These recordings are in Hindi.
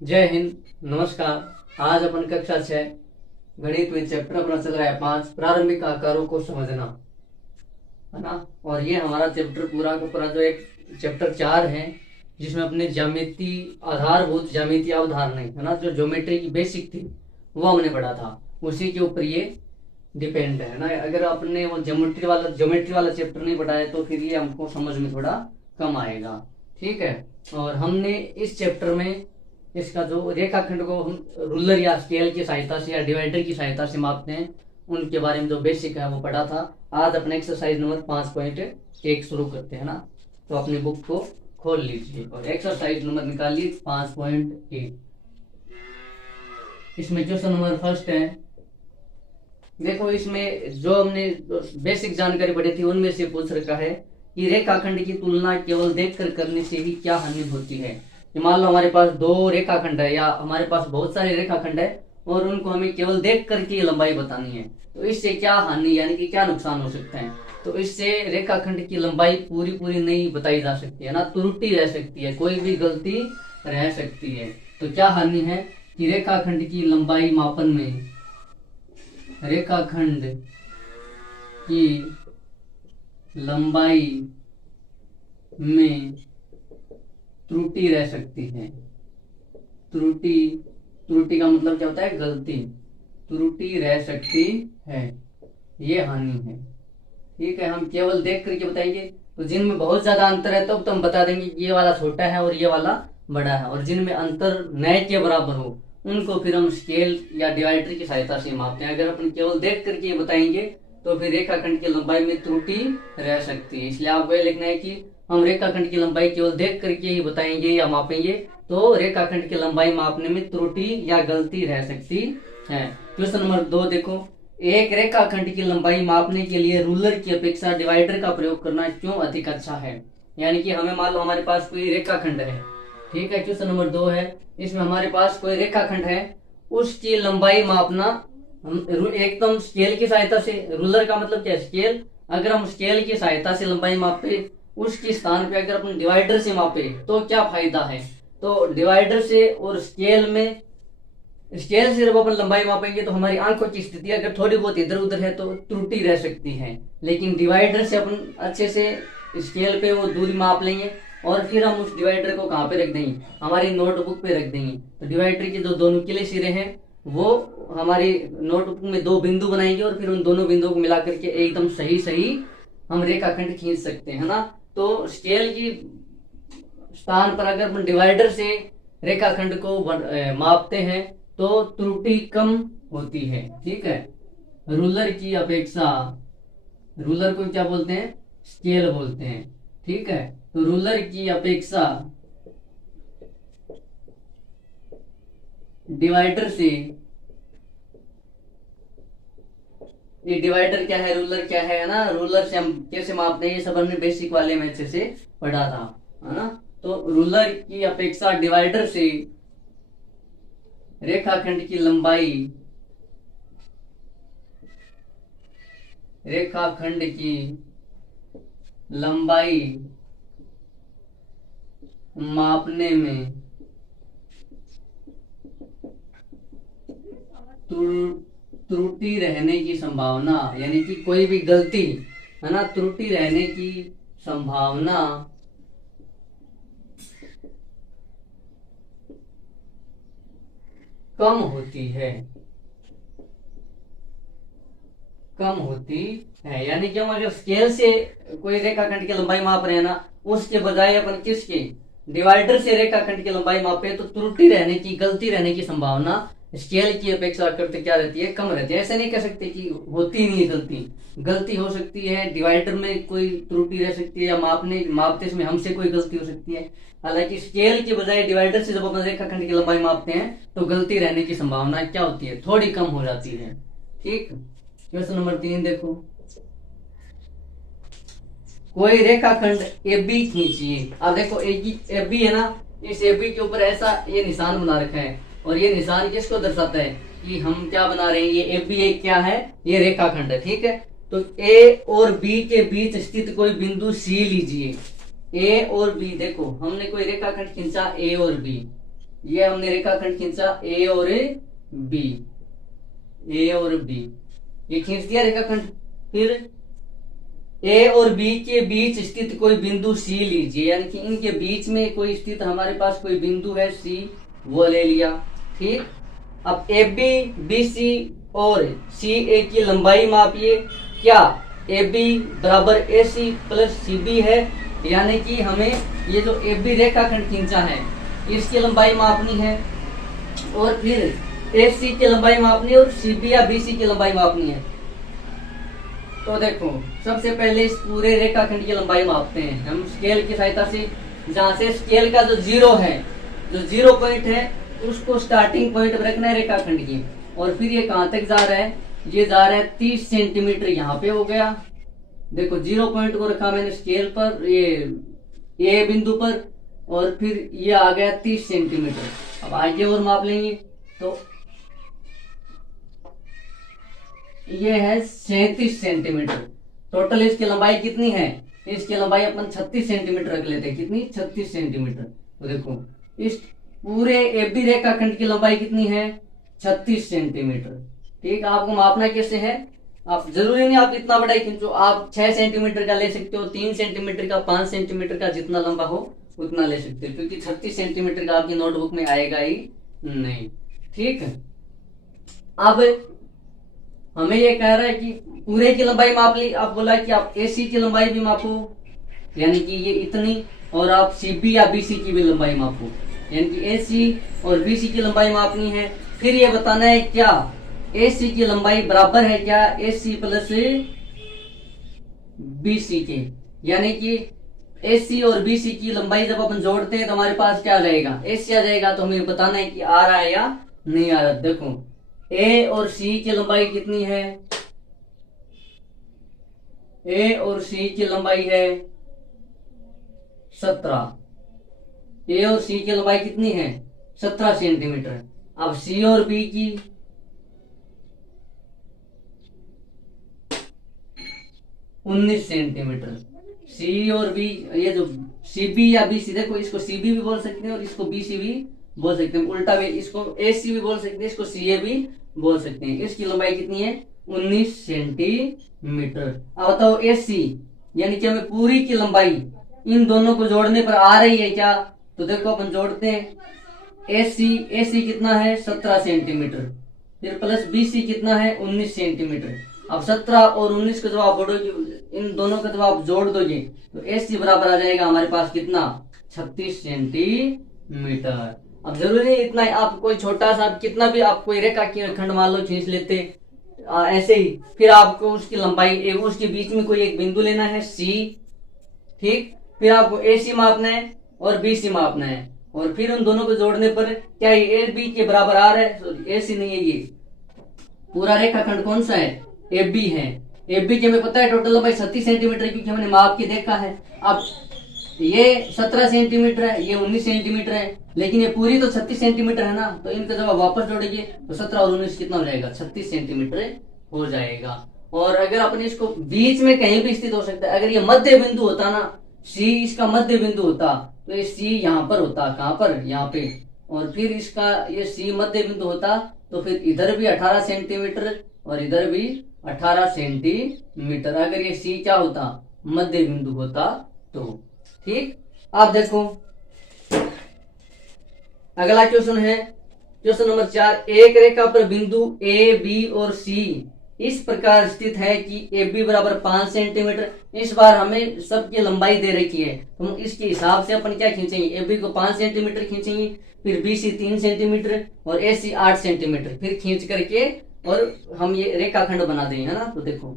जय हिंद। नमस्कार। आज अपन कक्षा 6 गणित में चैप्टर अपना चल रहा है 5 प्रारंभिक आकारों को समझना, है ना। और ये हमारा चैप्टर पूरा का पूरा जो एक चैप्टर 4 है, जिसमें अपने ज्यामिति आधारभूत ज्यामिति अवधारणाएं, है ना, जो ज्योमेट्री की बेसिक थी वो हमने पढ़ा था। उसी के ऊपर ये डिपेंड है ना। अगर आपने वो ज्योमेट्री वाला चैप्टर नहीं पढ़ा है तो फिर ये हमको समझ में थोड़ा कम आएगा। ठीक है। और हमने इस चैप्टर में इसका जो रेखाखंड को हम रूलर या स्केल की सहायता से या डिवाइडर की सहायता से मापते हैं, उनके बारे में जो बेसिक है वो पढ़ा था। आज अपने एक्सरसाइज नंबर 5.1 शुरू करते हैं ना। तो अपनी बुक को खोल लीजिए और एक्सरसाइज नंबर निकालिए 5.1। इसमें क्वेश्चन नंबर फर्स्ट है। देखो, इसमें जो हमने बेसिक जानकारी पढ़ी थी उनमें से पूछ रखा है कि रेखाखंड की तुलना केवल देखकर करने से ही क्या हानि होती है। कि मान लो हमारे पास दो रेखाखंड है या हमारे पास बहुत सारे रेखाखंड है और उनको हमें केवल देख करके लंबाई बतानी है, तो इससे क्या हानि यानी कि क्या नुकसान हो सकते हैं। तो इससे रेखाखंड की लंबाई पूरी पूरी नहीं बताई जा सकती है ना, त्रुटि रह सकती है, कोई भी गलती रह सकती है। तो क्या हानि है कि रेखाखंड की लंबाई मापन में रेखाखंड की लंबाई में त्रुटि रह सकती है। त्रुटि त्रुटि का मतलब क्या होता है? गलती। त्रुटि रह सकती है, ये हानि है। ठीक है। हम केवल देख करके बताएंगे तो जिनमें बहुत ज्यादा अंतर है तब तो हम बता देंगे कि ये वाला छोटा है और ये वाला बड़ा है, और जिनमें अंतर नए के बराबर हो उनको फिर हम स्केल या डिवाइडर की सहायता से मापते हैं। अगर अपन केवल देख करके बताएंगे तो फिर रेखाखंड की लंबाई में त्रुटि रह सकती है। इसलिए आपको ये लिखना है कि हम रेखाखंड की लंबाई केवल देख करके ही बताएंगे या मापेंगे तो रेखाखंड की लंबाई मापने में त्रुटि या गलती रह सकती है। क्वेश्चन नंबर 2 देखो। एक रेखाखंड की लंबाई मापने के लिए रूलर की अपेक्षा डिवाइडर का प्रयोग करना क्यों अधिक अच्छा है। यानी कि हमें मान लो हमारे पास कोई रेखाखंड है, ठीक है। क्वेश्चन नंबर 2 है, इसमें हमारे पास कोई रेखाखंड है, उसकी लंबाई मापना हम एकदम स्केल की सहायता से। रूलर का मतलब क्या है? स्केल। अगर हम स्केल की सहायता से लंबाई मापे, उसके स्थान पे अगर अपन डिवाइडर से मापे तो क्या फायदा है। तो डिवाइडर से और स्केल में, स्केल से जब अपन लंबाई मापेंगे तो हमारी आंखों की स्थिति अगर थोड़ी बहुत इधर उधर है तो त्रुटि रह सकती है, लेकिन डिवाइडर से अपन अच्छे से स्केल पे वो दूरी माप लेंगे और फिर हम उस डिवाइडर को कहाँ पे रख देंगे? हमारी नोटबुक पे रख देंगे। तो डिवाइडर के जो दोनों किले सिरे हैं वो हमारी नोटबुक में दो बिंदु बनाएंगे और फिर उन दोनों बिंदुओं को मिला करके एकदम सही सही हम रेखाखंड खींच सकते हैं ना। तो स्केल की स्थान पर अगर हम डिवाइडर से रेखाखंड को मापते हैं तो त्रुटि कम होती है। ठीक है। रूलर की अपेक्षा, रूलर को क्या बोलते हैं? स्केल बोलते हैं। ठीक है। तो रूलर की अपेक्षा डिवाइडर से, ये डिवाइडर क्या है, रूलर क्या है ना। रूलर से हम कैसे मापते हैं ये सब हमने बेसिक वाले में अच्छे से पढ़ा था, है ना। तो रूलर की अपेक्षा डिवाइडर से रेखाखंड की लंबाई, रेखाखंड की लंबाई मापने में त्रुटि रहने की संभावना, यानी कि कोई भी गलती, है ना, त्रुटि रहने की संभावना कम होती है, कम होती है। यानी कि हम अगर स्केल से कोई रेखाखंड की लंबाई माप रहे हैं ना, उसके बजाय अपन किसके, डिवाइडर से रेखाखंड की लंबाई मापे तो त्रुटि रहने की, गलती रहने की संभावना स्केल की अपेक्षा करते क्या रहती है? कम रहती है। ऐसे नहीं कह सकते कि होती नहीं है गलती, गलती हो सकती है। डिवाइडर में कोई त्रुटि रह सकती है या मापते समय हमसे कोई गलती हो सकती है। हालांकि स्केल के बजाय डिवाइडर से जब अपन रेखाखंड की लंबाई मापते हैं तो गलती रहने की संभावना क्या होती है? थोड़ी कम हो जाती है। ठीक। क्वेश्चन नंबर 3 देखो। कोई रेखाखंड ए बी खींचिए। अब देखो ए बी है ना, इस ए बी के ऊपर ऐसा ये निशान बना रखा है, और ये निशान किसको दर्शाता है कि हम क्या बना रहे हैं? ये ए बी एक क्या है? ये रेखाखंड है। ठीक है। तो ए और बी के बीच स्थित कोई बिंदु सी लीजिए। ए और बी, देखो हमने कोई रेखाखंड खींचा ए और बी, ये हमने रेखाखंड खींचा ए और बी, ए और बी, ये खींच दिया रेखाखंड। फिर ए और बी के बीच स्थित कोई बिंदु सी लीजिए, यानी कि इनके बीच में कोई स्थित हमारे पास कोई बिंदु है सी, वो ले लिया। ठीक, अब ए बी बी सी और सी ए की लंबाई मापिए। क्या ए बी बराबर ए सी प्लस सी बी है, यानी कि हमें ये जो ए बी रेखाखंड खींचा है इसकी लंबाई मापनी है, और फिर ए सी की लंबाई मापनी है, और सी बी या बी सी की लंबाई मापनी है। तो देखो, सबसे पहले इस पूरे रेखाखंड की लंबाई मापते हैं हम स्केल की सहायता से। जहां से स्केल का जो जीरो है, जो जीरो पॉइंट है, उसको स्टार्टिंग पॉइंट रखना है रेखाखंड की। और फिर ये कहां तक जा रहा है, ये जा रहा है 30 सेंटीमीटर, यहाँ पे हो गया। देखो, जीरो पॉइंट को रखा मैंने स्केल पर, ये ए बिंदु पर, और फिर ये आ गया 30 सेंटीमीटर। अब आगे और माप लेंगे, तो ये है 37 सेंटीमीटर। टोटल इसकी लंबाई कितनी है, इसकी लंबाई अपन 36 सेंटीमीटर रख लेते हैं। कितनी, 36 सेंटीमीटर। तो देखो, इस पूरे एबी रेखाखंड की लंबाई कितनी है, 36 सेंटीमीटर। ठीक, आपको मापना कैसे है, आप जरूरी नहीं आप इतना बड़ा ही खींचो, आप 6 सेंटीमीटर का ले सकते हो, 3 सेंटीमीटर का, 5 सेंटीमीटर का, जितना लंबा हो उतना ले सकते हो, क्योंकि 36 सेंटीमीटर का आपकी नोटबुक में आएगा ही नहीं। ठीक है, अब हमें ये कह रहा है कि पूरे की लंबाई माप ली। आप बोला कि आप एसी की लंबाई भी मापो, यानी कि ये इतनी, और आप सीबी या बीसी की भी लंबाई मापो, यानी कि एसी और बीसी की लंबाई मापनी है। फिर ये बताना है क्या एसी की लंबाई बराबर है क्या एसी प्लस बीसी के, यानी कि एसी और बीसी की लंबाई जब अपन जोड़ते हैं तो हमारे पास क्या आ जाएगा, एसी आ जाएगा। तो हमें बताना है कि आ रहा है या नहीं आ रहा। देखो, ए और सी की लंबाई कितनी है, ए और सी की लंबाई है 17। ए और सी की लंबाई कितनी है, 17 सेंटीमीटर। अब सी और बी की 19 सेंटीमीटर। सी और बी, ये जो सी बी या बी सी, देखो इसको सी बी भी बोल सकते हैं और इसको बी सी भी बोल सकते हैं, उल्टा भी इसको ए सी भी बोल सकते हैं, इसको सी ए भी बोल सकते हैं। इसकी लंबाई कितनी है, 19 सेंटीमीटर। अब बताओ ए सी, यानी कि हमें पूरी की लंबाई इन दोनों को जोड़ने पर आ रही है क्या, तो देखो अपन जोड़ते हैं। ए सी कितना है, 17 सेंटीमीटर, फिर प्लस बी सी कितना है, 19 सेंटीमीटर। अब 17 और 19 को जब आप जोड़ोगे, इन दोनों को जब आप जोड़ दोगे, तो ए सी बराबर आ जाएगा हमारे पास कितना, 36 सेंटीमीटर। अब जरूरी नहीं इतना, आप कोई छोटा सा, कितना भी आप कोई रेखा की खंड मान लो खींच लेते ऐसे ही, फिर आपको उसकी लंबाई, उसके बीच में कोई एक बिंदु लेना है सी। ठीक, फिर आपको ए सी मापना है और बी सी मापना है, और फिर उन दोनों को जोड़ने पर क्या ये ए बी के बराबर आ रहा है, सॉरी ए सी नहीं है, ये पूरा रेखाखंड कौन सा है, ए बी है। ए बी की हमें पता है टोटल लंबाई 36 सेंटीमीटर, क्योंकि हमने माप के देखा है। अब ये 17 सेंटीमीटर है, ये 19 सेंटीमीटर है, लेकिन ये पूरी तो 36 सेंटीमीटर है ना, तो इनका जब आप वापस जोड़ेंगे तो 17 और 19 कितना हो जाएगा, 36 सेंटीमीटर हो जाएगा। और अगर अपने इसको बीच में कहीं भी स्थित हो सकता है, अगर ये मध्य बिंदु होता ना, सी इसका मध्य बिंदु होता, तो ये सी यहाँ पर होता, कहाँ पर, यहाँ पे, और फिर इसका ये सी मध्य बिंदु होता, तो फिर इधर भी 18 सेंटीमीटर और इधर भी 18 सेंटीमीटर, अगर ये सी क्या होता, मध्य बिंदु होता तो। ठीक, आप देखो अगला क्वेश्चन है, क्वेश्चन नंबर 4। एक रेखा पर बिंदु ए बी और सी इस प्रकार स्थित है कि ए बी बराबर 5 सेंटीमीटर। इस बार हमें सबकी लंबाई दे रखी है, तो इसके हिसाब से अपन क्या खींचेंगे, ए बी को 5 सेंटीमीटर खींचेंगे, फिर बी सी 3 सेंटीमीटर और ए सी 8 सेंटीमीटर, फिर खींच करके और हम ये रेखाखंड बना देंगे, है ना। तो देखो,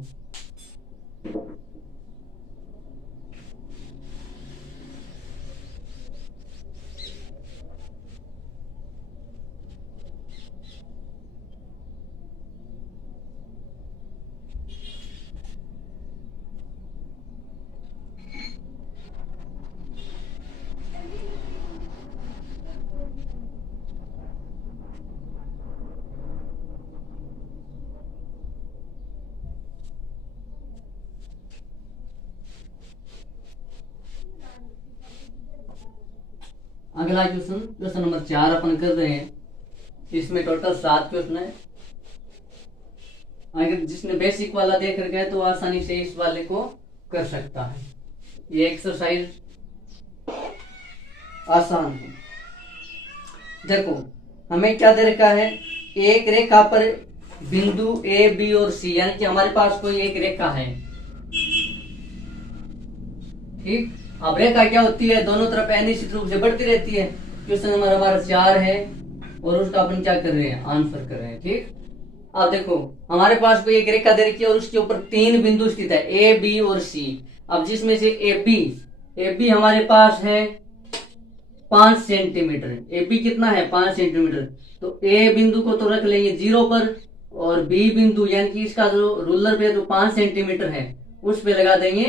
अगला क्वेश्चन, क्वेश्चन नंबर 4 अपन कर रहे हैं। इसमें टोटल 7 क्वेश्चन है। अगर जिसने बेसिक वाला देख रखा है तो आसानी से इस वाले को कर सकता है। ये एक्सरसाइज आसान है। देखो हमें क्या दे रखा है, एक रेखा पर बिंदु ए बी और सी, यानी कि हमारे पास कोई एक रेखा है। ठीक, अब रेखा क्या होती है, दोनों तरफ अनिश्चित रूप से बढ़ती रहती है। क्वेश्चन नंबर हमारा 4 है और उसका अपन क्या कर रहे हैं, आंसर कर रहे हैं। ठीक, अब देखो हमारे पास कोई एक रेखा दे रखी है और उसके ऊपर 3 बिंदु स्थित है, ए बी और सी। अब जिसमें से ए बी हमारे पास है 5 सेंटीमीटर। ए बी कितना है, 5 सेंटीमीटर। तो ए बिंदु को तो रख लेंगे 0 पर, और बी बिंदु यानी कि इसका जो रूलर पे जो 5 सेंटीमीटर है उस पे लगा देंगे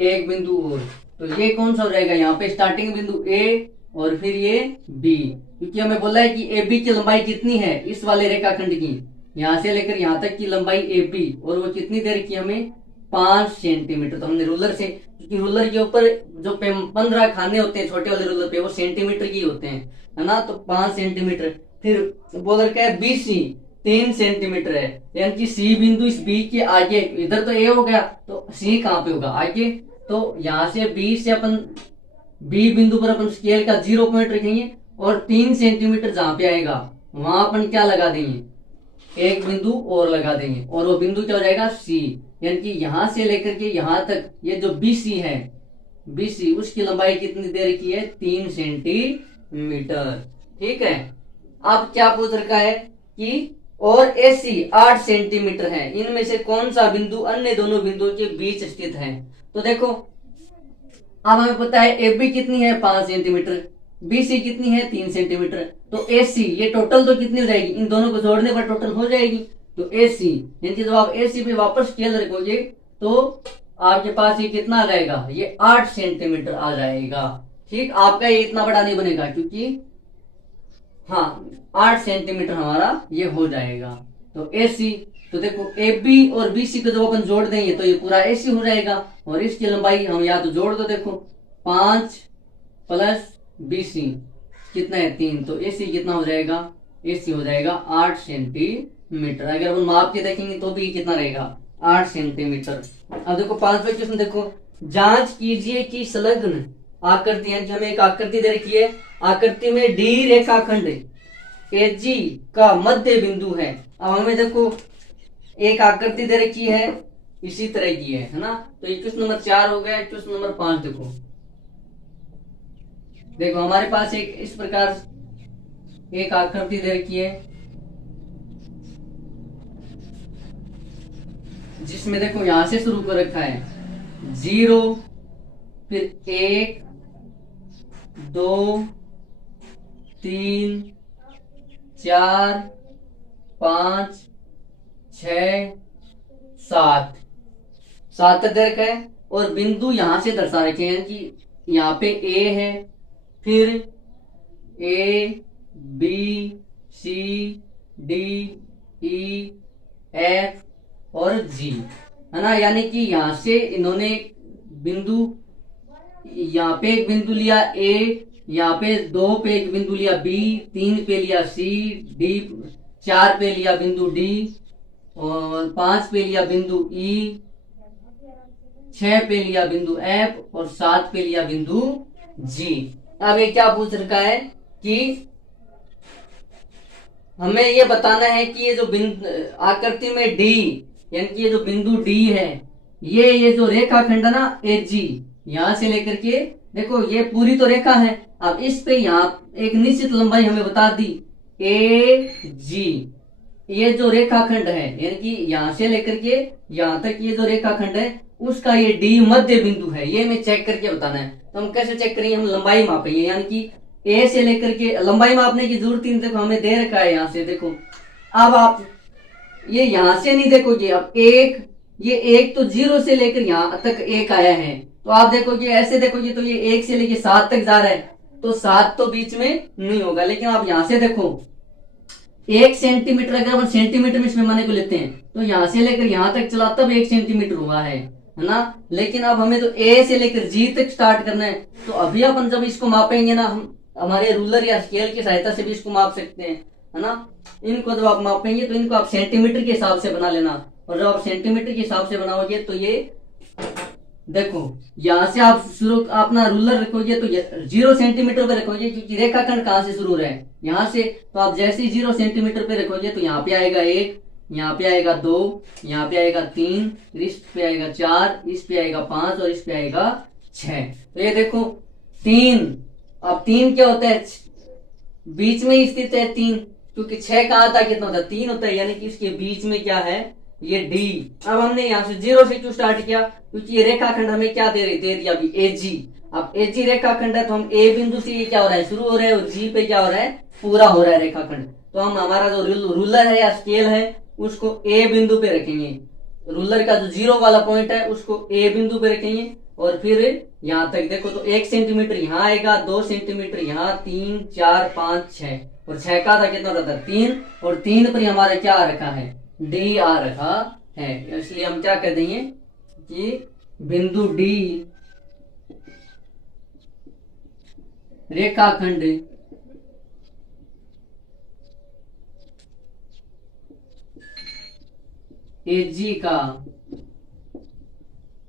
एक बिंदु और। तो ये कौन सा हो जाएगा, यहाँ पे स्टार्टिंग बिंदु ए और फिर ये बी, क्योंकि हमें बोला है कि ए बी की लंबाई कितनी है इस वाले रेखाखंड की, यहाँ से लेकर यहाँ तक की लंबाई ए बी, और वो कितनी देर की हमें 5 सेंटीमीटर। तो हमने रूलर से, क्योंकि रूलर के ऊपर जो 15 खाने होते हैं छोटे वाले रूलर पे वो सेंटीमीटर की होते हैं, है ना, तो 5 सेंटीमीटर। फिर बोल रखा है बी सी 3 सेंटीमीटर है, यानी कि सी बिंदु इस बी के आगे, इधर तो ए हो गया तो सी कहाँ पे होगा, आगे। तो यहाँ से बी से अपन बी बिंदु पर अपन स्केल का 0 पॉइंट रखेंगे और 3 सेंटीमीटर जहां पे आएगा वहां अपन क्या लगा देंगे, एक बिंदु और लगा देंगे, और वो बिंदु क्या हो जाएगा, सी। यानी कि यहां से लेकर के यहां तक ये जो बी सी है, बी सी उसकी लंबाई कितनी दे रखी है, 3 सेंटीमीटर। ठीक है, अब क्या पूछ रखा है कि और एसी 8 सेंटीमीटर है, इनमें से कौन सा बिंदु अन्य दोनों बिंदुओं के बीच स्थित है। तो देखो अब हमें पता है ए बी कितनी है, 5 सेंटीमीटर, बी सी कितनी है, 3 सेंटीमीटर। तो ए सी ये टोटल तो कितनी हो जाएगी, इन दोनों को जोड़ने पर टोटल हो जाएगी। तो ए सी यानी कि जब आप ए सी पे वापस स्केल रखोगे तो आपके पास ये कितना आ जाएगा, ये 8 सेंटीमीटर आ जाएगा। ठीक, आपका ये इतना बड़ा नहीं बनेगा क्योंकि हाँ 8 सेंटीमीटर हमारा ये हो जाएगा। तो ए सी, तो देखो ए बी और बी सी को जब अपन जोड़ देंगे तो ये पूरा ए सी हो जाएगा, और इसकी लंबाई हम या तो जोड़ दो, देखो 5 प्लस बी सी कितना है, 3, तो ए सी कितना हो जाएगा, ए सी हो जाएगा 8 सेंटीमीटर। अगर अपन माप के देखेंगे तो भी कितना रहेगा, 8 सेंटीमीटर। अब देखो 5वां क्वेश्चन देखो, जांच कीजिए कि संलग्न आकृति, यानी कि हमें एक आकृति दे रखी है, आकृति में डी रेखाखंड एजी का मध्य बिंदु है। अब हमें देखो एक आकृति दे रखी है इसी तरह की है ना, तो ये क्वेश्चन नंबर 4 हो गया। क्वेश्चन नंबर 5 देखो, देखो हमारे पास एक इस प्रकार एक आकृति दे रखी है जिसमें देखो यहां से शुरू कर रखा है 0, फिर 1 2 3 4 5 6 7 तक दे रखा है, और बिंदु यहां से दर्शा रखे हैं कि यहाँ पे ए है, फिर A B C D E F और जी, है ना, यानी कि यहां से इन्होंने बिंदु, यहाँ पे एक बिंदु लिया ए, यहाँ पे 2 पे एक बिंदु लिया बी, 3 पे लिया सी डी, 4 पे लिया बिंदु डी, और 5 पे लिया बिंदु ई, 6 पे लिया बिंदु एफ और 7 पे लिया बिंदु जी। अब ये क्या पूछ रखा है कि हमें ये बताना है कि ये जो आकृति में डी, यानी कि ये जो बिंदु डी है, ये जो रेखाखंड है ना ए जी, यहां से लेकर के देखो ये पूरी तो रेखा है, अब इस पे यहाँ एक निश्चित लंबाई हमें बता दी ए जी, ये जो रेखाखंड है यानी कि यहां से लेकर के यहां तक ये जो रेखाखंड है उसका ये डी मध्य बिंदु है, ये हमें चेक करके बताना है। तो हम कैसे चेक करेंगे, हम लंबाई मापेंगे, यानी कि ए से लेकर के लंबाई मापने की जरूरत नहीं, देखो हमें दे रखा है यहाँ से, देखो अब आप ये यहां से नहीं देखोगे, अब ये एक तो 0 से लेकर यहाँ तक 1 आया है, तो आप देखोगे ऐसे देखोगे तो ये 1 से लेकर 7 तक जा रहा है, तो 7 तो बीच में नहीं होगा। लेकिन आप यहां से देखो 1 सेंटीमीटर, अगर हम सेंटीमीटर में इसमें माने को लेते हैं तो यहां से लेकर यहां तक चला तब 1 सेंटीमीटर हुआ है ना। लेकिन अब हमें तो ए से लेकर जी तक स्टार्ट करना है, तो अभी अपन जब इसको मापेंगे ना हम हमारे रूलर या स्केल की सहायता से भी इसको माप सकते हैं, है ना। इनको जब आप मापेंगे तो इनको आप सेंटीमीटर के हिसाब से बना लेना, और जब आप सेंटीमीटर के हिसाब से बनाओगे तो ये देखो यहाँ से आप शुरू अपना रूलर रखोगे तो 0 सेंटीमीटर पे रखोगे, क्योंकि रेखाखंड कहाँ से शुरू हो रहा है, यहाँ से। तो आप जैसे ही 0 सेंटीमीटर पे रखोगे तो यहाँ पे आएगा 1, यहाँ पे आएगा 2, यहाँ पे आएगा 3, इस पे आएगा 4, इस पे आएगा 5 और इस पे आएगा 6। तो ये देखो 3, अब 3 क्या होता है, बीच में ही स्थित है 3, क्योंकि 6 का आधा कितना होता है, 3 होता है, यानी कि इसके बीच में क्या है, ये डी। अब हमने यहाँ से 0 से क्यों स्टार्ट किया, क्योंकि ये रेखाखंड हमें क्या दे दिया अभी, एजी। अब एजी रेखाखंड है तो हम ए बिंदु से ये क्या हो रहा है, शुरू हो रहा है, और जी पे क्या हो रहा है, पूरा हो रहा है रेखाखंड। तो हम हमारा जो रूलर है या स्केल है उसको ए बिंदु पे रखेंगे, रूलर का जो 0 वाला पॉइंट है उसको ए बिंदु पे रखेंगे, और फिर यहाँ तक देखो तो 1 सेंटीमीटर यहाँ आएगा, 2 सेंटीमीटर यहाँ, 3, 4, 5, 6, और 6 का था कितना होता था 3, और 3 पर हमारा क्या आ रखा है, डी आ रखा है। इसलिए हम क्या कर देंगे कि बिंदु डी रेखाखंड एजी का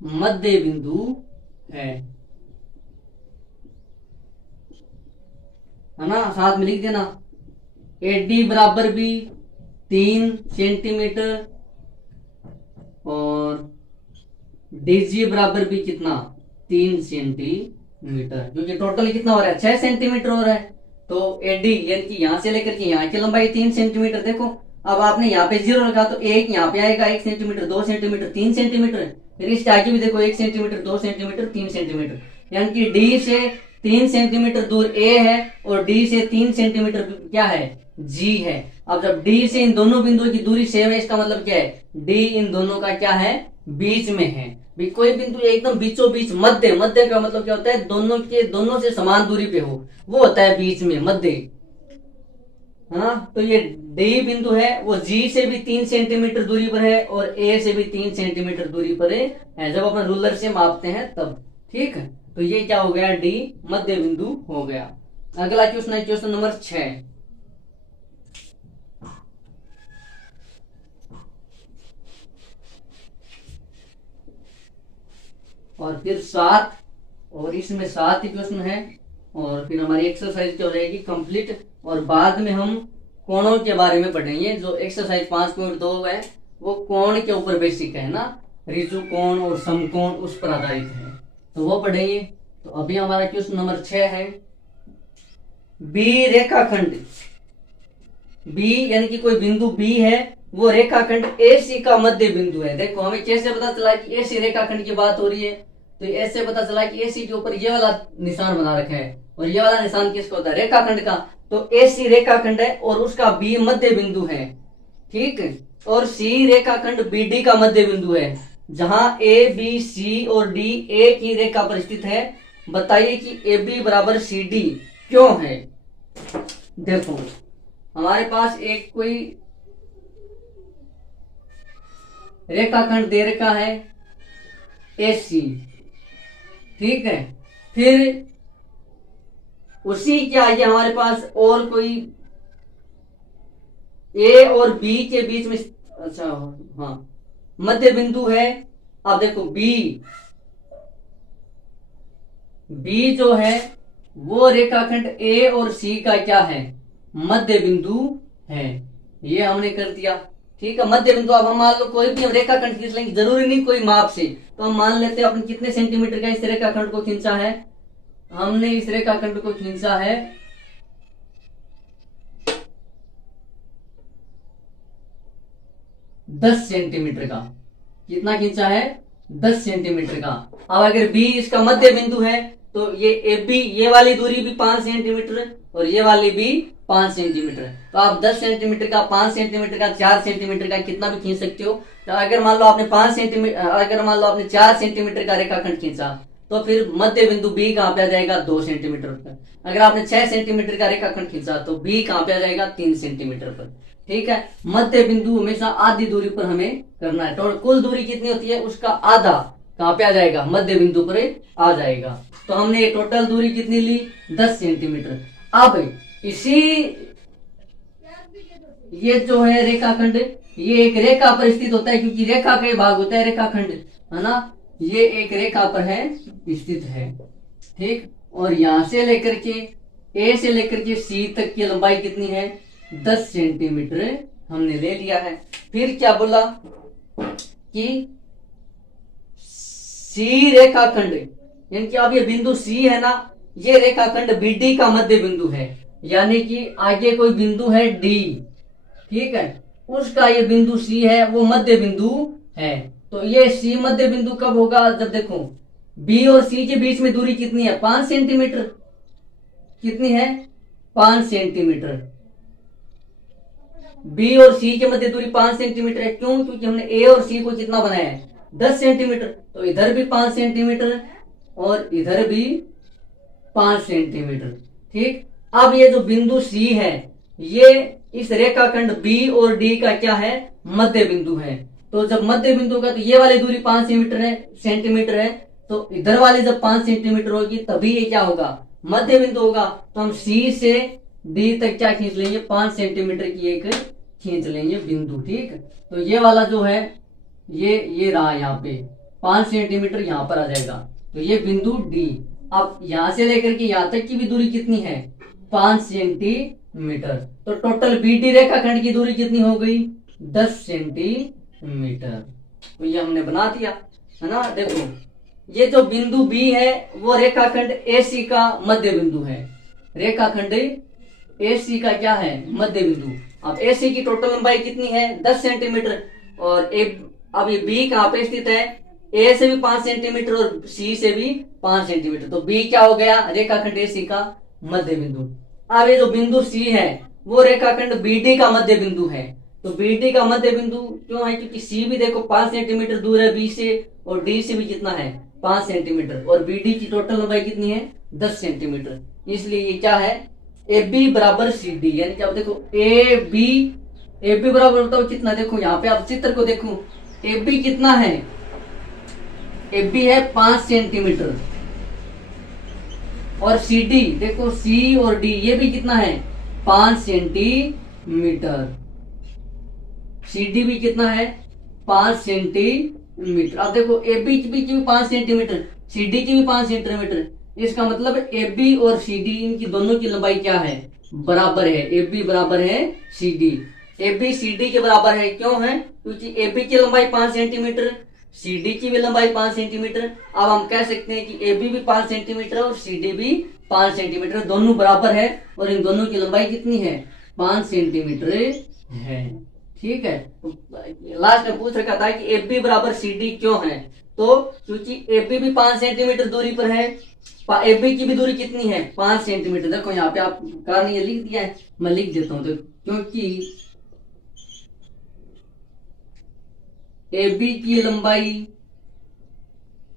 मध्य बिंदु है ना। साथ में लिख देना एडी बराबर भी 3 सेंटीमीटर और डीजी बराबर भी कितना, 3 सेंटीमीटर, क्योंकि टोटल कितना हो रहा है, 6 सेंटीमीटर हो रहा है। तो एडी यानी कि यहाँ से लेकर के यहाँ की लंबाई 3 सेंटीमीटर। देखो अब आपने यहाँ पे 0 रखा तो एक यहाँ पे आएगा 1 सेंटीमीटर, 2 सेंटीमीटर, 3 सेंटीमीटर, फिर इसके आगे भी देखो 1 सेंटीमीटर, 2 सेंटीमीटर, 3 सेंटीमीटर, यानी कि डी से 3 सेंटीमीटर दूर ए है और डी से 3 सेंटीमीटर क्या है, जी है। अब जब डी से इन दोनों बिंदुओं की दूरी सेम है, इसका मतलब क्या है, डी इन दोनों का क्या है, बीच में है। भी कोई बिंदु एकदम बीचों बीच, मध्य, मध्य का मतलब क्या होता है, दोनों से समान दूरी पे हो, वो होता है बीच में मध्य, है ना। तो ये डी बिंदु है वो जी से भी 3 सेंटीमीटर दूरी पर है और ए से भी 3 सेंटीमीटर दूरी पर है, जब अपन रूलर से मापते हैं तब, ठीक है। तो ये क्या हो गया, डी मध्य बिंदु हो गया। अगला क्वेश्चन है क्वेश्चन नंबर 6। और फिर 7, और इसमें 7 ही क्वेश्चन है, और फिर हमारी एक्सरसाइज क्या हो जाएगी कंप्लीट। और बाद में हम कोणों के बारे में पढ़ेंगे। जो एक्सरसाइज 5.2 है वो कोण के ऊपर बेसिक है ना, ऋजु कोण और समकोण उस पर आधारित है, तो वो पढ़ेंगे। तो अभी हमारा क्वेश्चन नंबर 6 है, बी रेखाखंड, बी यानी कि कोई बिंदु बी है, वो रेखाखंड एसी का मध्य बिंदु है। देखो हमें कैसे पता चला कि एसी रेखाखंड की बात हो रही है, तो ऐसे पता चला कि एसी के ऊपर ये वाला निशान बना रखा है, और ये वाला निशान किसका होता है, रेखाखंड का। तो एसी रेखाखंड है और उसका बी मध्य बिंदु है, ठीक है। और सी रेखाखंड बीडी का मध्य बिंदु है, जहां ए बी सी और डी एक ही रेखा पर स्थित है। बताइए कि ए बी बराबर सी डी क्यों है। देखो हमारे पास एक कोई रेखाखंड दे रखा है एसी, ठीक है। फिर उसी के आगे हमारे पास और कोई ए और बी के बीच में, अच्छा हाँ, मध्य बिंदु है। अब देखो बी जो है वो रेखाखंड ए और सी का क्या है, मध्य बिंदु है। ये हमने कर दिया, ठीक है। मध्य बिंदु अब हम मान लो कोई भी हम रेखाखंड खींच लेंगे, जरूरी नहीं कोई माप से, तो हम मान लेते हैं अपन कितने सेंटीमीटर का इस रेखाखंड को खींचा है, हमने इस रेखाखंड को खींचा है 10 सेंटीमीटर का। कितना खींचा है, 10 सेंटीमीटर का। अब अगर बी इसका मध्य बिंदु है तो ये ए बी, ये वाली दूरी भी 5 सेंटीमीटर और ये वाली भी 5 सेंटीमीटर। तो आप 10 सेंटीमीटर का, 5 सेंटीमीटर का, 4 सेंटीमीटर का कितना भी खींच सकते हो। तो अगर मान लो आपने 5 सेंटीमीटर, अगर मान लो आपने 4 सेंटीमीटर का रेखाखंड खींचा तो फिर मध्य बिंदु बी कहां पे आ जाएगा, 2 सेंटीमीटर पर। अगर आपने 6 सेंटीमीटर का रेखाखंड खींचा तो बी कहां पे आ जाएगा, 3 सेंटीमीटर पर, ठीक है। मध्य बिंदु हमेशा आधी दूरी पर हमें करना है। तो कुल दूरी कितनी होती है, उसका आधा कहां पे आ जाएगा, मध्य बिंदु पर आ जाएगा। तो हमने टोटल दूरी कितनी ली, 10 सेंटीमीटर। अब इसी ये जो है रेखाखंड, ये एक रेखा पर स्थित होता है, क्योंकि रेखा का भाग होता है रेखाखंड, है ना। ये एक रेखा पर है स्थित है, ठीक। और यहां से लेकर के ए से लेकर के सी तक की लंबाई कितनी है, 10 सेंटीमीटर हमने ले लिया है। फिर क्या बोला कि सी रेखाखंड, यानी कि अब ये बिंदु सी है ना, ये रेखाखंड बीडी का मध्य बिंदु है, यानी कि आगे कोई बिंदु है डी, ठीक है, उसका ये बिंदु सी है, वो मध्य बिंदु है। तो ये सी मध्य बिंदु कब होगा, जब देखो बी और सी के बीच में दूरी कितनी है, 5 सेंटीमीटर, कितनी है, 5 सेंटीमीटर। बी और सी के मध्य दूरी 5 सेंटीमीटर है, क्यों, क्योंकि हमने ए और सी को कितना बनाया है, 10 सेंटीमीटर। तो इधर भी 5 सेंटीमीटर और इधर भी 5 सेंटीमीटर, ठीक। अब ये जो बिंदु सी है, ये इस रेखाखंड बी और डी का क्या है, मध्य बिंदु है। तो जब मध्य बिंदु का, तो ये वाली दूरी 5 सेंटीमीटर है, तो इधर वाली जब 5 सेंटीमीटर होगी तभी ये क्या होगा, मध्य बिंदु होगा। तो हम सी से डी तक क्या खींच लेंगे, 5 सेंटीमीटर की एक खींच लेंगे बिंदु, ठीक। तो ये वाला जो है, ये रहा यहाँ पे 5 सेंटीमीटर यहाँ पर आ जाएगा, तो ये बिंदु डी। अब यहां से लेकर के यहां तक की भी दूरी कितनी है, 5 सेंटीमीटर। तो टोटल बीडी रेखाखंड की दूरी कितनी हो गई, 10 सेंटीमीटर। तो ये हमने बना दिया, है ना। देखो ये जो बिंदु बी है, वो रेखाखंड एसी का मध्य बिंदु है, रेखाखंड एसी का क्या है, मध्य बिंदु। अब एसी की टोटल लंबाई कितनी है, 10 सेंटीमीटर। और अब ये बी कहां पे स्थित है, ए से भी 5 सेंटीमीटर और सी से भी 5 सेंटीमीटर। तो बी क्या हो गया, रेखाखंड एसी का मध्य बिंदु। अब ये जो बिंदु सी है, वो रेखाखंड बीडी का मध्य बिंदु है। तो बीडी का मध्य बिंदु क्यों है, क्योंकि सी भी देखो 5 सेंटीमीटर दूर है बी से, और डी से भी कितना है, 5 सेंटीमीटर। और बीडी की टोटल लंबाई कितनी है, 10 सेंटीमीटर। इसलिए ये क्या है, ए बी बराबर सी डी, यानी कि अब देखो ए बी बराबर बताओ कितना, देखो यहाँ पे आप चित्र को देखो, ए बी कितना है, ए बी है 5 सेंटीमीटर। और सी डी देखो, सी और डी ये भी कितना है, 5 सेंटीमीटर। सी डी भी कितना है, 5 सेंटीमीटर। अब देखो ए बी की भी 5 सेंटीमीटर, सी डी की भी 5 सेंटीमीटर। इसका मतलब ए बी और सी डी, इनकी दोनों की लंबाई क्या है, बराबर है। ए बी बराबर है C D, A B C D के बराबर है। क्यों है, क्योंकि ए बी की लंबाई 5 सेंटीमीटर, सी डी की भी लंबाई 5 सेंटीमीटर। अब हम कह सकते हैं कि ए बी भी 5 सेंटीमीटर और सी डी भी 5 सेंटीमीटर, दोनों बराबर है। और इन दोनों की लंबाई कितनी है, 5 सेंटीमीटर है, ठीक है। लास्ट में पूछ रखा था कि ए बी बराबर सी डी क्यों है, तो क्योंकि ए बी भी 5 सेंटीमीटर दूरी पर है, ए बी की भी दूरी कितनी है, 5 सेंटीमीटर। देखो यहाँ पे आप कारण ये लिख दिया है, मैं लिख देता हूँ। क्योंकि ए बी की लंबाई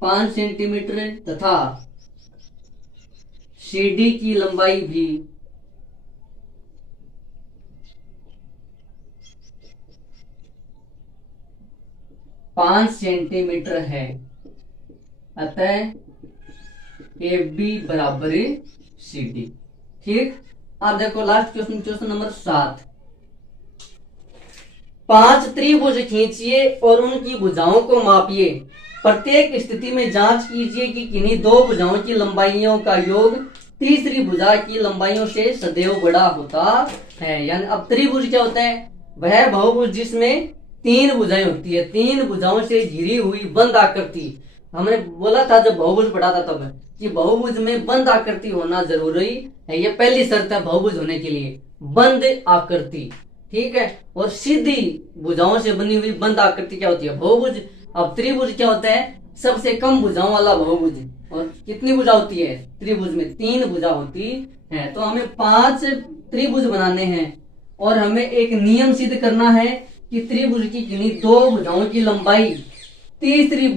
5 सेंटीमीटर तथा सी डी की लंबाई भी 5 सेंटीमीटर है, अतः ए बी बराबर सी डी, ठीक। अब देखो लास्ट क्वेश्चन, क्वेश्चन नंबर 7। 5 त्रिभुज खींचिए और उनकी भुजाओं को मापिए। प्रत्येक स्थिति में जांच कीजिए कि किन्हीं दो भुजाओं की लंबाइयों का योग तीसरी भुजा की लंबाइयों से सदैव बड़ा होता है। यानी अब त्रिभुज क्या होता है, वह बहुभुज जिसमें 3 भुजाएं होती है, 3 भुजाओं से घिरी हुई बंद आकृति। हमने बोला था जब बहुभुज पढ़ा था तब कि बहुभुज में बंद आकृति होना जरूरी है, ये पहली शर्त है बहुभुज होने के लिए, बंद आकृति, ठीक है। और सीधी भुजाओं से बनी हुई बंद आकृति क्या होती है, बहुभुज। अब त्रिभुज क्या होता है, सबसे कम भुजाओं वाला बहुभुज। और कितनी भुजा होती है त्रिभुज में, 3 भुजा होती है। तो हमें 5 त्रिभुज बनाने हैं और हमें एक नियम सिद्ध करना है कि त्रिभुज की किन्हीं 2 भुजाओं की लंबाई तीसरी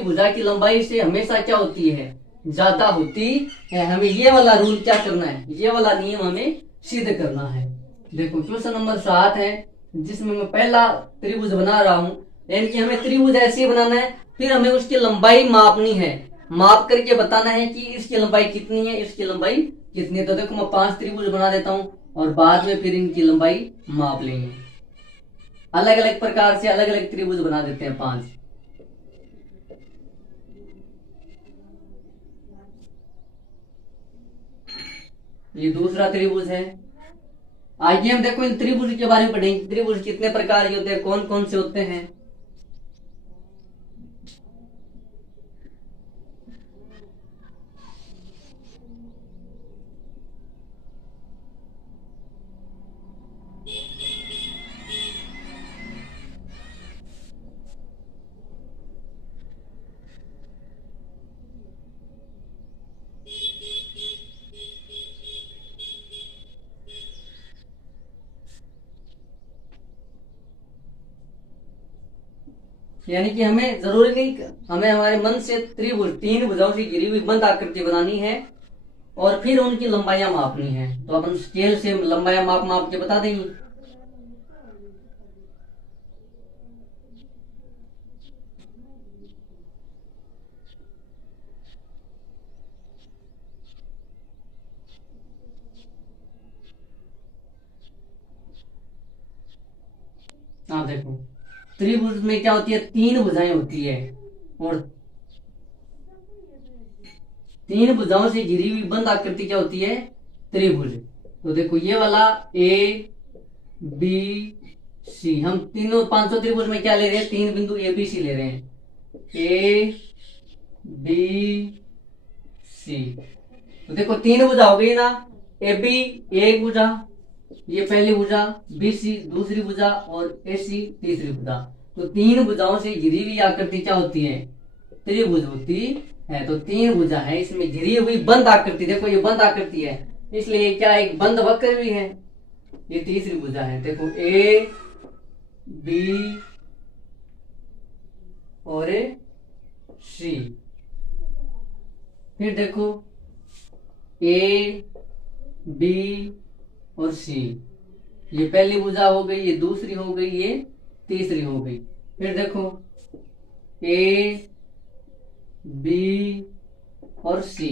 भुजा की लंबाई से हमेशा क्या होती है, ज्यादा होती है। हमें ये वाला रूल क्या करना है, ये वाला नियम हमें सिद्ध करना है। देखो क्वेश्चन नंबर 7 है, जिसमें मैं पहला त्रिभुज बना रहा हूं। यानी कि हमें त्रिभुज ऐसे बनाना है, फिर हमें उसकी लंबाई मापनी है माप करके बताना है कि इसकी लंबाई कितनी है, इसकी लंबाई कितनी है। तो देखो मैं 5 त्रिभुज बना देता हूं और बाद में फिर इनकी लंबाई माप लेंगे। अलग अलग प्रकार से अलग अलग त्रिभुज बना देते हैं 5। ये दूसरा त्रिभुज है। आइए हम देखो इन त्रिभुज के बारे में पढ़ेंगे। त्रिभुज कितने प्रकार के होते हैं, कौन कौन से होते हैं। यानी कि हमें जरूरी नहीं, हमें हमारे मन से त्रिभुज 3 भुजाओं से घिरी हुई बंद आकृति बनानी है और फिर उनकी लंबाइयां मापनी है। तो अपन स्केल से लंबाइयां माप माप के बता देंगे। आप देखो त्रिभुज में क्या होती है, 3 भुजाएं होती है और 3 भुजाओं से घिरी हुई बंद आकृति क्या होती है, त्रिभुज। तो देखो ये वाला ए बी सी, हम तीनों 500 त्रिभुज में क्या ले रहे हैं, 3 बिंदु ए बी सी ले रहे हैं, ए बी सी। तो देखो 3 भुजा हो गई ना, ए बी एक भुजा, ये पहली भुजा, बी सी दूसरी भुजा और ए सी तीसरी भुजा। तो 3 भुजाओं से घिरी हुई आकृति क्या होती है, त्रिभुज होती है। तो 3 भुजा है, इसमें घिरी हुई बंद आकृति, देखो ये बंद आकृति है इसलिए क्या एक बंद वक्र भी है। ये तीसरी भुजा है, देखो ए बी और ए सी। फिर देखो ए बी और सी, ये पहली भुजा हो गई, ये दूसरी हो गई, ये तीसरी हो गई। फिर देखो ए बी और सी,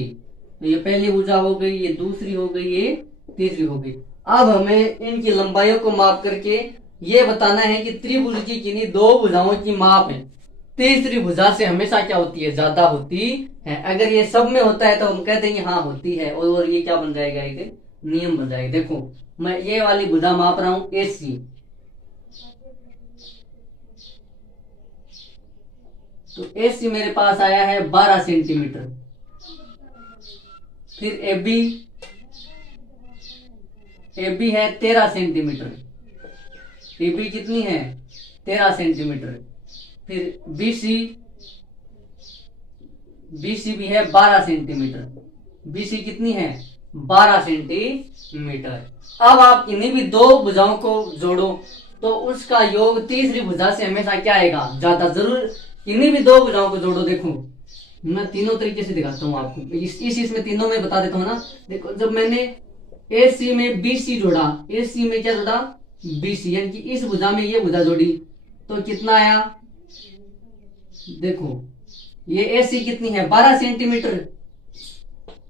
तो ये पहली भुजा हो गई, ये दूसरी हो गई, ये तीसरी हो गई। अब हमें इनकी लंबाइयों को माप करके ये बताना है कि त्रिभुज की किन्हीं 2 भुजाओं की माप है तीसरी भुजा से हमेशा क्या होती है, ज्यादा होती है। अगर ये सब में होता है तो हम कहते हैं हाँ होती है, और ये क्या बन जाएगा, एक नियम बन जाएगा। देखो मैं ये वाली भुजा माप रहा हूं ए सी, तो ए सी मेरे पास आया है 12 सेंटीमीटर। फिर ए बी है 13 सेंटीमीटर, ए बी कितनी है 13 सेंटीमीटर। फिर बी सी भी है 12 सेंटीमीटर, बी सी कितनी है 12 सेंटीमीटर। अब आप इन्हीं भी 2 भुजाओं को जोड़ो तो उसका योग तीसरी भुजा से हमेशा क्या आएगा, ज्यादा। जरूर इन्हीं भी 2 भुजाओं को जोड़ो। देखो मैं तीनों तरीके से दिखाता हूँ आपको, इसमें तीनों में बता देता हूँ ना। देखो जब मैंने ए सी में बी सी जोड़ा, ए सी में क्या जोड़ा बी सी, यानी कि इस भुजा में ये भुजा जोड़ी तो कितना आया, देखो ये ए सी कितनी है 12 सेंटीमीटर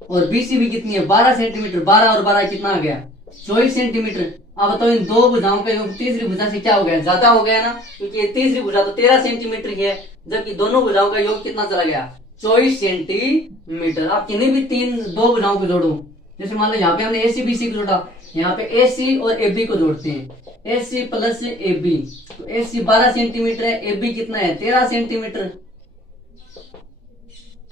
और बी सी भी कितनी है 12 सेंटीमीटर। 12 और 12 कितना आ गया 24 सेंटीमीटर। अब बताओ इन 2 भुजाओं का योग तीसरी भुजा से क्या हो गया, ज्यादा हो गया ना, क्योंकि ये तीसरी भुजा तो 13 सेंटीमीटर की है, जबकि दोनों भुजाओं का योग कितना चला गया 24 सेंटीमीटर। आप किन्हीं भी 2 भुजाओं को जोड़ो, जैसे मान लो यहाँ पे हमने ए सी बी सी को जोड़ा, यहाँ पे ए सी और ए बी को जोड़ते हैं, ए सी प्लस ए बी, तो ए सी 12 सेंटीमीटर है, ए बी कितना है 13 सेंटीमीटर,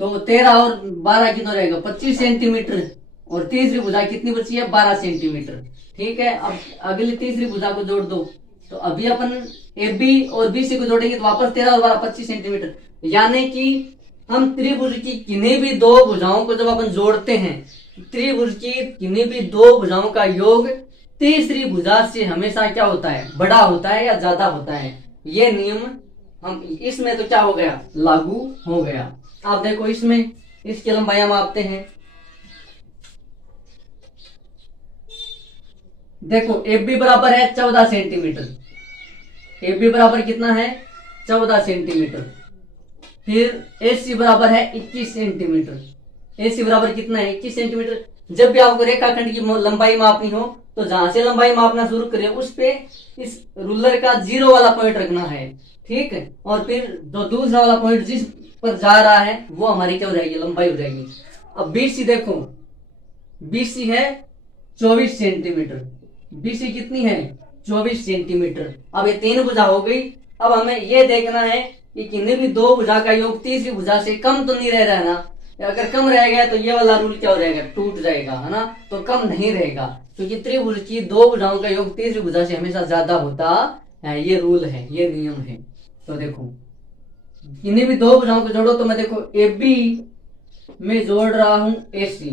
तो 13 और 12 कितना रहेगा 25 सेंटीमीटर। और तीसरी भुजा कितनी बची है 12 सेंटीमीटर। ठीक है, अब अगली तीसरी भुजा को जोड़ दो, तो अभी अपन ए बी और बी सी को जोड़ेंगे तो वापस 13 और 12 25 सेंटीमीटर। यानी कि हम त्रिभुज की किन्हीं भी 2 भुजाओं को जब अपन जोड़ते हैं, त्रिभुज की किन्हीं भी 2 भुजाओं का योग तीसरी भुजा से हमेशा क्या होता है, बड़ा होता है या ज्यादा होता है। ये नियम हम इसमें तो क्या हो गया, लागू हो गया। आप देखो इसमें इसकी लंबाई मापते हैं। देखो ए बी बराबर है 14 सेंटीमीटर, ए बी बराबर कितना है 14 सेंटीमीटर। फिर AC बराबर है 21 सेंटीमीटर। AC बराबर कितना है? 21 सेंटीमीटर। जब भी आपको रेखाखंड की लंबाई मापनी हो तो जहां से लंबाई मापना शुरू करें उस पे इस रूलर का 0 वाला पॉइंट रखना है, ठीक है। और फिर जो दूसरा वाला पॉइंट जिस पर जा रहा है वो हमारी क्या हो जाएगी? लंबाई हो जाएगी। अब BC देखो, BC है 24 सेंटीमीटर। BC कितनी है? 24 सेंटीमीटर। अब ये 3 भुजा हो गई। अब हमें ये देखना है कि किन्हीं भी 2 भुजा का योग तीसरी भुजा से कम तो नहीं रह रहा है ना। अगर कम रह गया तो ये वाला रूल क्या हो जाएगा? टूट जाएगा, है ना। तो कम नहीं रहेगा क्योंकि त्रिभुज की 2 भुजाओं का योग तीसरी भुजा से हमेशा ज्यादा होता है। ये रूल है, ये नियम है। तो देखो किन्हीं भी 2 भुजाओं को जोड़ो तो मैं देखो AB में जोड़ रहा हूं AC।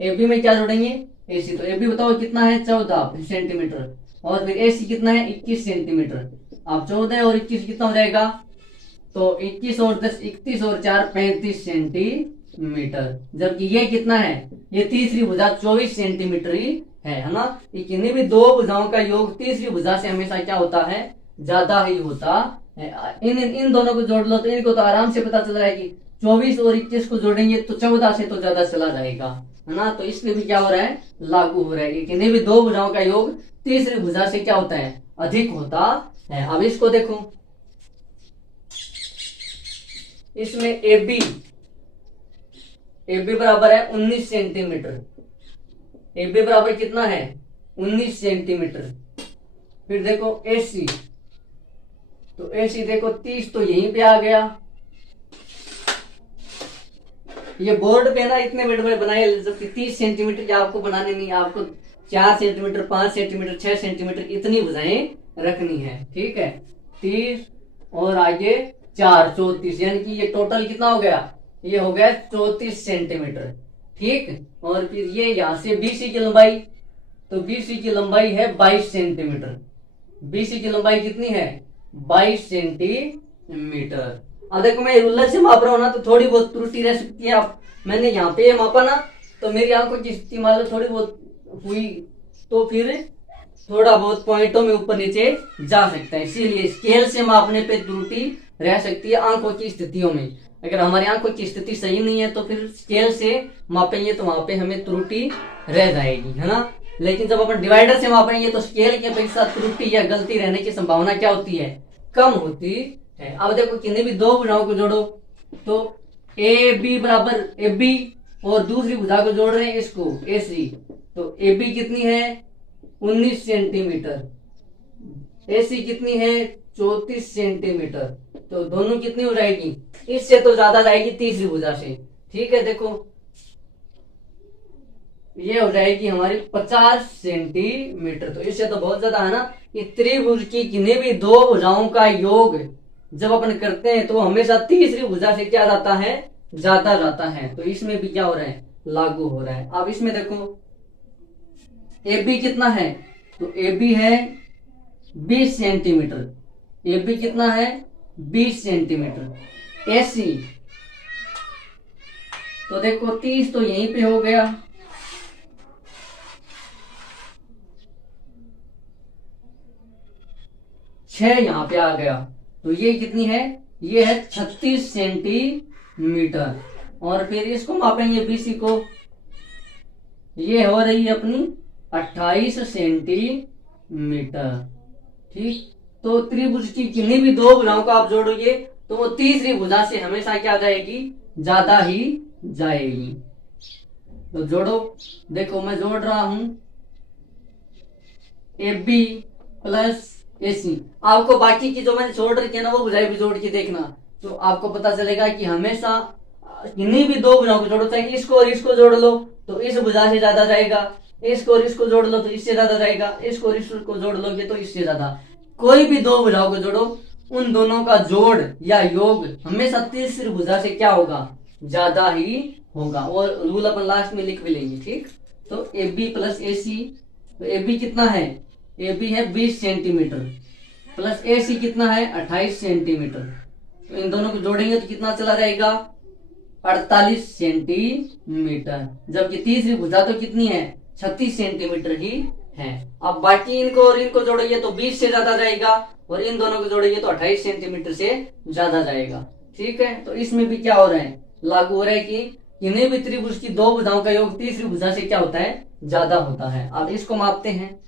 AB में क्या जोड़ेंगे? AC। तो AB बताओ कितना है? 14 सेंटीमीटर। और फिर AC कितना है? 21 सेंटीमीटर। अब 14 और 21 कितना हो जाएगा? तो 21 और 10 31 और 4 35 सेंटीमीटर। जबकि ये कितना है? ये तीसरी भुजा 24 सेंटीमीटर ही है ना। ये किन्हीं भी 2 भुजाओं का योग तीसरी भुजा से हमेशा क्या होता है? ज्यादा ही होता है। इन दोनों को जोड़ लो तो इनको तो आराम से पता चल रहा है कि 24 और 21 को जोड़ेंगे तो 14 से तो ज्यादा चला जाएगा, है ना। तो इसलिए भी क्या हो रहा है? लागू हो रहा है कि किन्हीं भी 2 भुजाओं का योग तीसरी भुजा से क्या होता है? अधिक होता है। अब इसको देखो, इसमें AB बराबर है 19 सेंटीमीटर। AB बराबर कितना है? 19 सेंटीमीटर। फिर देखो AC, तो AC देखो 30 तो यहीं पे आ गया। ये बोर्ड पे ना इतने बड़े बड़े बनाए, जबकि 30 सेंटीमीटर या आपको बनाने नहीं, आपको 4 सेंटीमीटर 5 सेंटीमीटर 6 सेंटीमीटर इतनी भुजाएं रखनी है, ठीक है। 30 और आगे 4 34, यानी कि ये टोटल कितना हो गया? ये हो गया 34 सेंटीमीटर, ठीक। और फिर ये यहां से BC की लंबाई, तो BC की लंबाई है 22 सेंटीमीटर। BC की लंबाई कितनी है? 22 सेंटीमीटर। अब देखो मैं रूलर से माप रहा हूं ना तो थोड़ी बहुत त्रुटि रह सकती है। आप मैंने यहाँ पे मापा ना तो मेरी आंखों की स्थिति मान लो थोड़ी बहुत हुई तो फिर थोड़ा बहुत पॉइंटों में ऊपर नीचे जा सकता है। इसीलिए स्केल से मापने पे त्रुटि रह सकती है आंखों की स्थितियों में। अगर हमारी आंखों की स्थिति सही नहीं है तो फिर स्केल से मापेंगे तो वहां पे हमें त्रुटि रह जाएगी, है ना। लेकिन जब अपन डिवाइडर से मापेंगे तो स्केल की अपेक्षा त्रुटि या गलती रहने की संभावना क्या होती है? कम होती है। अब देखो किन्हीं भी 2 भुजाओं को जोड़ो तो AB बराबर AB और दूसरी भुजा को जोड़ रहे हैं इसको AC। तो AB कितनी है? 19 सेंटीमीटर। AC कितनी है? 34 सेंटीमीटर। तो दोनों कितनी हो जाएगी? इससे तो ज्यादा जाएगी तीसरी भुजा से, ठीक है। देखो ये हो जाएगी हमारी 50 सेंटीमीटर। तो इससे तो बहुत ज्यादा है ना। ये त्रिभुज की किन्हीं भी 2 भुजाओं का योग जब अपन करते हैं तो हमेशा तीसरी भुजा से क्या जाता है? ज्यादा जाता है। तो इसमें भी क्या हो रहा है? लागू हो रहा है। अब इसमें देखो AB कितना है? तो AB है 20 सेंटीमीटर। AB कितना है? 20 सेंटीमीटर। AC तो देखो 30 तो यहीं पे हो गया, 6 यहां पे आ गया। तो ये कितनी है? ये है 36 सेंटीमीटर। और फिर इसको मापेंगे BC को, ये हो रही है अपनी 28 सेंटीमीटर, ठीक। तो त्रिभुज की किन्हीं भी 2 भुजाओं को आप जोड़ोगे तो वो तीसरी भुजा से हमेशा क्या जाएगी? ज्यादा ही जाएगी। तो जोड़ो, देखो मैं जोड़ रहा हूं AB प्लस AC। आपको बाकी की जो मैंने छोड़ रखी है ना वो भुजाएं भी जोड़ के देखना तो आपको पता चलेगा कि हमेशा किन्हीं भी 2 भुजाओं को जोड़ो, चाहे इसको और इसको जोड़ लो तो इस भुजा से ज्यादा जाएगा, इसको और इसको जोड़ लो तो इससे ज्यादा जाएगा, इसको और इसको जोड़ लोगे तो इससे ज्यादा। कोई भी 2 भुजाओं को जोड़ो, उन दोनों का जोड़ या योग हमेशा तीसरी भुजा से क्या होगा? ज्यादा ही होगा। और रूल अपन लास्ट में लिख भी लेंगे, ठीक। तो AB प्लस AC, तो AB कितना है? AB है 20 सेंटीमीटर प्लस AC कितना है? 28 सेंटीमीटर। तो इन दोनों को जोड़ेंगे तो कितना चला जाएगा? 48 सेंटीमीटर। जबकि तीसरी भुजा तो कितनी है? 36 सेंटीमीटर ही है। अब बाकी इनको और इनको जोड़ेंगे तो 20 से ज्यादा जाएगा और इन दोनों को जोड़ेंगे तो 28 सेंटीमीटर से ज्यादा जाएगा। ठीक है, तो इसमें भी क्या हो रहा है, लागू हो रहा है कि किन्हीं भी त्रिभुज की दो भुजाओं का योग तीसरी भुजा से क्या होता है, ज्यादा होता है। अब इसको मापते हैं।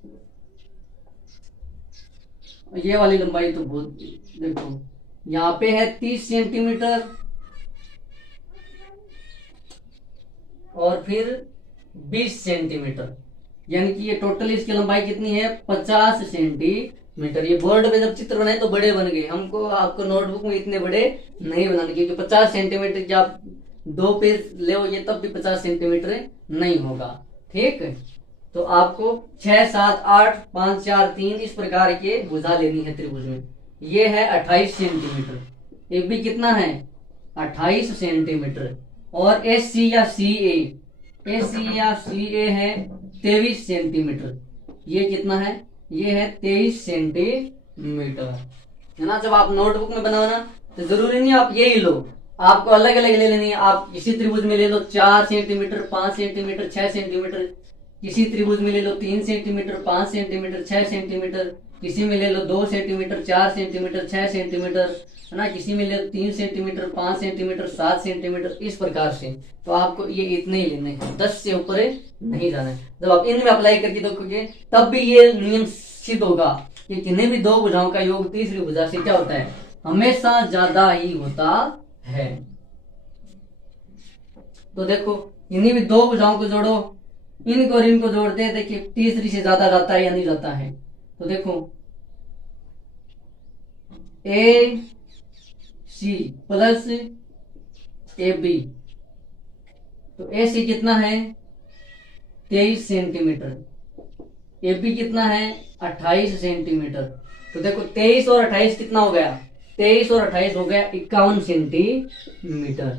ये वाली लंबाई तो बहुत, देखो यहाँ पे है 30 सेंटीमीटर और फिर 20 सेंटीमीटर, यानी कि ये टोटल इसकी लंबाई कितनी है, 50 सेंटीमीटर। ये बोर्ड पे जब चित्र बनाए तो बड़े बन गए, हमको आपको नोटबुक में इतने बड़े नहीं बनाने, क्योंकि 50 सेंटीमीटर की आप 2 पेज ले ये तब भी 50 सेंटीमीटर नहीं होगा। ठीक है, तो आपको 6, 7, 8, 5, 4, 3 इस प्रकार के भुजा लेनी है त्रिभुज में। ये है 28 सेंटीमीटर, ये भी कितना है, 28 सेंटीमीटर। और एस सी या सी ए है 23 सेंटीमीटर। ये कितना है, ये है 23 सेंटीमीटर, है ना। जब आप नोटबुक में बनाना तो जरूरी नहीं आप यही लो, आपको अलग अलग ले लेनी है। आप किसी त्रिभुज में ले लो 4 सेंटीमीटर, 5 सेंटीमीटर, 6 सेंटीमीटर, किसी त्रिभुज में ले लो 3 सेंटीमीटर, 5 सेंटीमीटर, 6 सेंटीमीटर, किसी में ले लो 2 सेंटीमीटर, 4 सेंटीमीटर, 6 सेंटीमीटर, है ना। किसी में ले लो 3 सेंटीमीटर, 5 सेंटीमीटर, 7 सेंटीमीटर, इस प्रकार से। तो आपको ये इतने ही लेने हैं, 10 से ऊपर नहीं जाना है। जब आप इनमें अप्लाई करके देखोगे तब भी ये नियम सिद्ध होगा कि किन्हीं भी दो भुजाओं का योग तीसरी भुजा से क्या होता है, हमेशा ज्यादा ही होता है। तो देखो इन्हीं भी दो भुजाओं को जोड़ो, इनको और इनको जोड़ते हैं, देखिए तीसरी से ज्यादा जाता है या नहीं जाता है। तो देखो ए सी प्लस ए बी, तो ए सी कितना है 23 सेंटीमीटर, ए बी कितना है 28 सेंटीमीटर। तो देखो 23 और 28 कितना हो गया, 23 और 28 हो गया 51 सेंटीमीटर।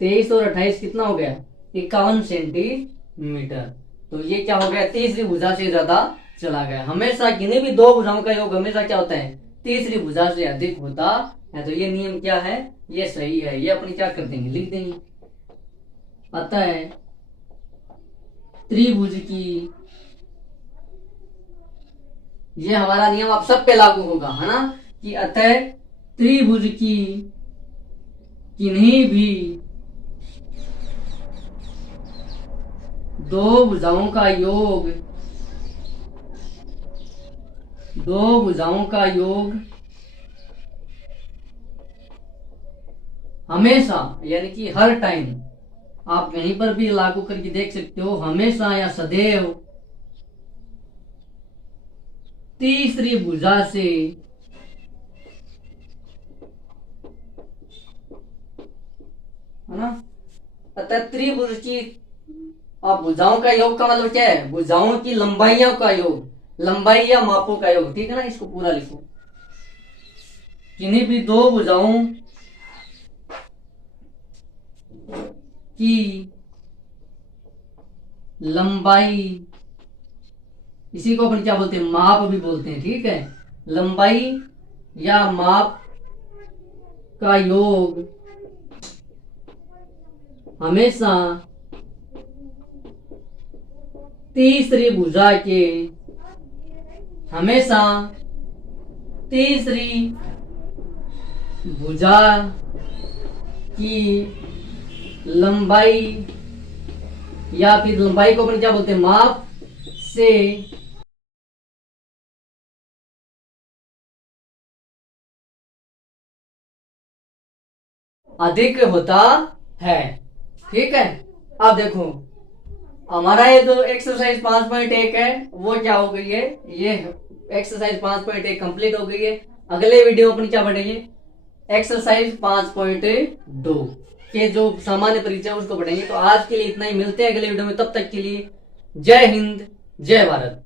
23 और 28 कितना हो गया, 51 सेंटीमीटर। तो ये क्या हो गया, तीसरी भुजा से ज्यादा चला गया। हमेशा किन्हीं भी दो भुजाओं का योग हमेशा क्या होता है, तीसरी भुजा से अधिक होता है। तो ये नियम क्या है, ये सही है। ये अपनी क्या कर देंगे, लिख देंगे। अतः त्रिभुज की, ये हमारा नियम आप सब पे लागू होगा, है ना, कि अतः त्रिभुज की किन्हीं भी दो भुजाओं का योग, दो भुजाओं का योग हमेशा, यानी कि हर टाइम, आप कहीं पर भी लागू करके देख सकते हो, हमेशा या सदैव तीसरी भुजा से, है ना। अतः त्रिभुज की आप भुजाओं का योग का मतलब क्या है, भुजाओं की लंबाइयों का योग, लंबाई या मापों का योग, ठीक है ना। इसको पूरा लिखो, किन्हीं भी दो भुजाओं की लंबाई, इसी को अपन क्या बोलते हैं, माप भी बोलते हैं, ठीक है। लंबाई या माप का योग हमेशा तीसरी भुजा के, हमेशा तीसरी भुजा की लंबाई, या फिर लंबाई को अपन क्या बोलते हैं, माप से अधिक होता है, ठीक है। अब देखो हमारा ये जो एक्सरसाइज 5.1 है वो क्या हो गई है, ये एक्सरसाइज 5.1 कंप्लीट हो गई है। अगले वीडियो अपनी क्या बढ़ेगी, एक्सरसाइज 5.2 के जो सामान्य परिचय उसको पढ़ेंगे। तो आज के लिए इतना ही, मिलते हैं अगले वीडियो में, तब तक के लिए जय हिंद, जय भारत।